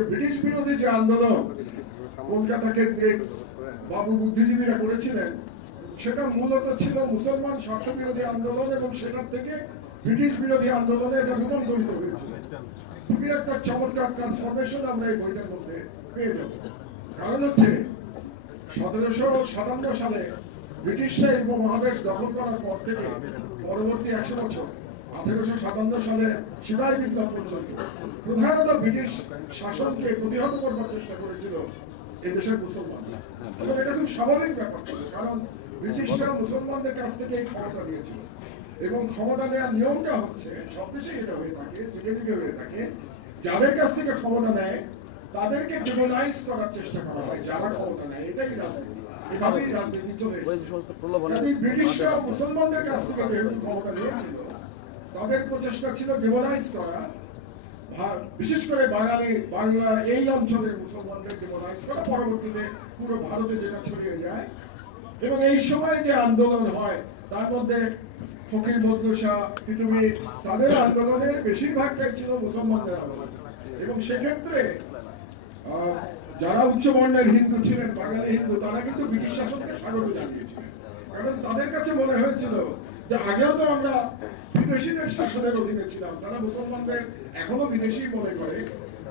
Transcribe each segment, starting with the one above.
যে ব্রিটিশ বিরোধী যে আন্দোলন কলকাতা কেন্দ্রিক বাবু বুদ্ধিজীবীরা করেছিলেন, সেটা মূলত ছিল মুসলমান স্বার্থ বিরোধী আন্দোলন, এবং সেখান থেকে ব্রিটিশ বিরোধী আন্দোলনে এটা রূপান্তরিত হয়েছিল। খুবই একটা চমৎকার ট্রান্সফরমেশন আমরা এই বইটার মধ্যে পেয়ে যাব। কারণ হচ্ছে 1757 সালে ব্রিটিশরা এই উপমহাদেশ দখল করার পর থেকে পরবর্তী 100 বছর 1857 সালে সিপাহী বিপ্লব পর্যন্ত প্রধানত ব্রিটিশ শাসনকে প্রতিহত করবার চেষ্টা করেছিল এই দেশের মুসলমানরা। এবং এটা খুব স্বাভাবিক ব্যাপার ছিল, কারণ ব্রিটিশরা মুসলমানদের কাছ থেকে এই ক্ষমতা দিয়েছিল। এবং ক্ষমতা নেওয়ার নিয়মটা হচ্ছে সব দেশেই এটা হয়ে থাকে, যুগে যুগে হয়ে থাকে, যাদের কাছ থেকে ক্ষমতা নেয় তাদেরকে ডিমোনাইজ করার চেষ্টা করা হয়। যারা ক্ষমতা নেয়, এটাই রাজনীতি, এভাবেই রাজনীতি চলে। ব্রিটিশরা মুসলমানদের কাছ থেকে যেহেতু ক্ষমতা নিয়েছিল, তাদের প্রচেষ্টা ছিল ডিমোনাইজ করা, বিশেষ করে বাংলা এই অঞ্চলের মুসলমানদের ডিমোনাইজ করা, পরবর্তীতে পুরো ভারতে যেটা ছড়িয়ে যায়। এবং এই সময় যে আন্দোলন হয় তার মধ্যে ফকির বদরু শাহ পৃথিবী, তাদের আন্দোলনের বেশিরভাগটাই ছিল মুসলমানদের আন্দোলন। এবং সেক্ষেত্রে যারা উচ্চবর্ণের হিন্দু ছিলেন, বাঙালি হিন্দু, তারা কিন্তু ব্রিটিশ শাসনকে স্বাগত জানিয়েছিলেন। কারণ তাদের কাছে মনে হয়েছিল যে আগেও তো আমরা বিদেশিদের শাসনের অধীনে ছিলাম, তারা মুসলমানদের এখনো বিদেশি মনে করে।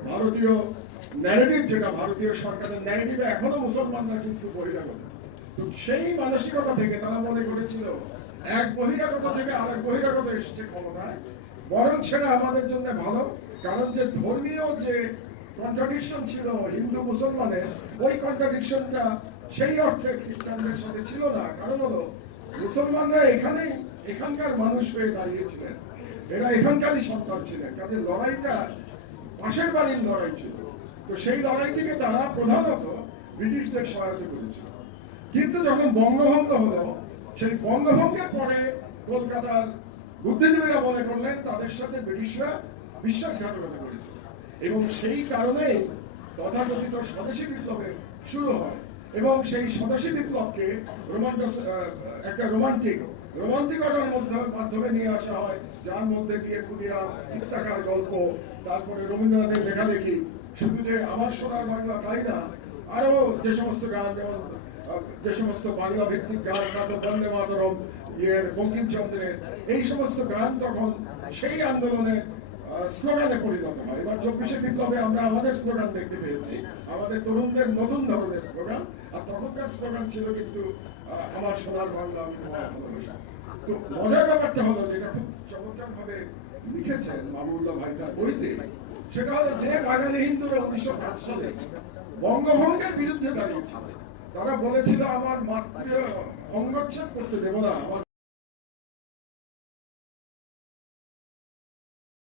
ভারতীয় ন্যারেটিভ, যেটা ভারতীয় সরকারের ন্যারেটিভ, এখনো মুসলমানরা কিন্তু বহিরাগত। তো সেই মানসিকতা থেকে তারা মনে করেছিল এক বহিরাগত থেকে আরেক বহিরাগত এসেছে ক্ষমতায়, বরং সেটা আমাদের জন্য ভালো। কারণ যে ধর্মীয় যে কন্ট্রাডিকশন ছিল হিন্দু মুসলমানের, ওই কন্ট্রাডিকশনটা সেই অর্থে খ্রিস্টানদের সাথে ছিল না। কারণ হলো মুসলমানরা এখানকার মানুষ হয়ে দাঁড়িয়েছিলেন, এরা এখানকারই সন্তান ছিলেন, কাজে লড়াইটা পাশের বাড়ির লড়াই ছিল। তো সেই লড়াই থেকে তারা প্রধানত ব্রিটিশদের সহায়তা করেছিল। কিন্তু যখন বঙ্গভঙ্গ হলো, সেই বঙ্গভঙ্গের পরে কলকাতার বুদ্ধিজীবীরা মনে করলেন তাদের সাথে ব্রিটিশরা বিশ্বাসঘাতকতা করেছে, এবং সেই কারণেই তথাকথিত স্বদেশী বিপ্লবের শুরু হয়। এবং সেই স্বদেশী বিপ্লবকে একটা রোমান্টিকতার মাধ্যমে নিয়ে আসা হয়, যার মধ্যে দিয়ে ক্ষুদিরাম চিত্তাকার গল্প, তারপরে রবীন্দ্রনাথের লেখালেখি, শুধু যে আমার সোনার বাংলা তাই না, আরো যে সমস্ত গান, যেমন যে সমস্ত বাংলা ভিত্তিক গান, নাটক বন্দে মাতরম, বঙ্কিমচন্দ্রের, এই সমস্ত গান তখন সেই আন্দোলনে স্লোগানে পরিণত হয়। এবার 24শে বিপ্লবে আমরা আমাদের স্লোগান দেখতে পেয়েছি, আমাদের তরুণদের নতুন ধরনের স্লোগান। আর তখনকার স্লোগান ছিল কিন্তু আমার সোনার বাংলা, ভালোবাসা। তো মজার ব্যাপারটা হলো, যেটা খুব চমৎকার ভাবে লিখেছেন মাহমুদুল্লাহ ভাই তার বইতে, সেটা হলো যে বাঙালি হিন্দুরা 1905 সালে বঙ্গভঙ্গের বিরুদ্ধে দাঁড়িয়েছিল। তারা বলেছিল আমার মাতৃ অঙ্গচ্ছেদ করতে দেব না,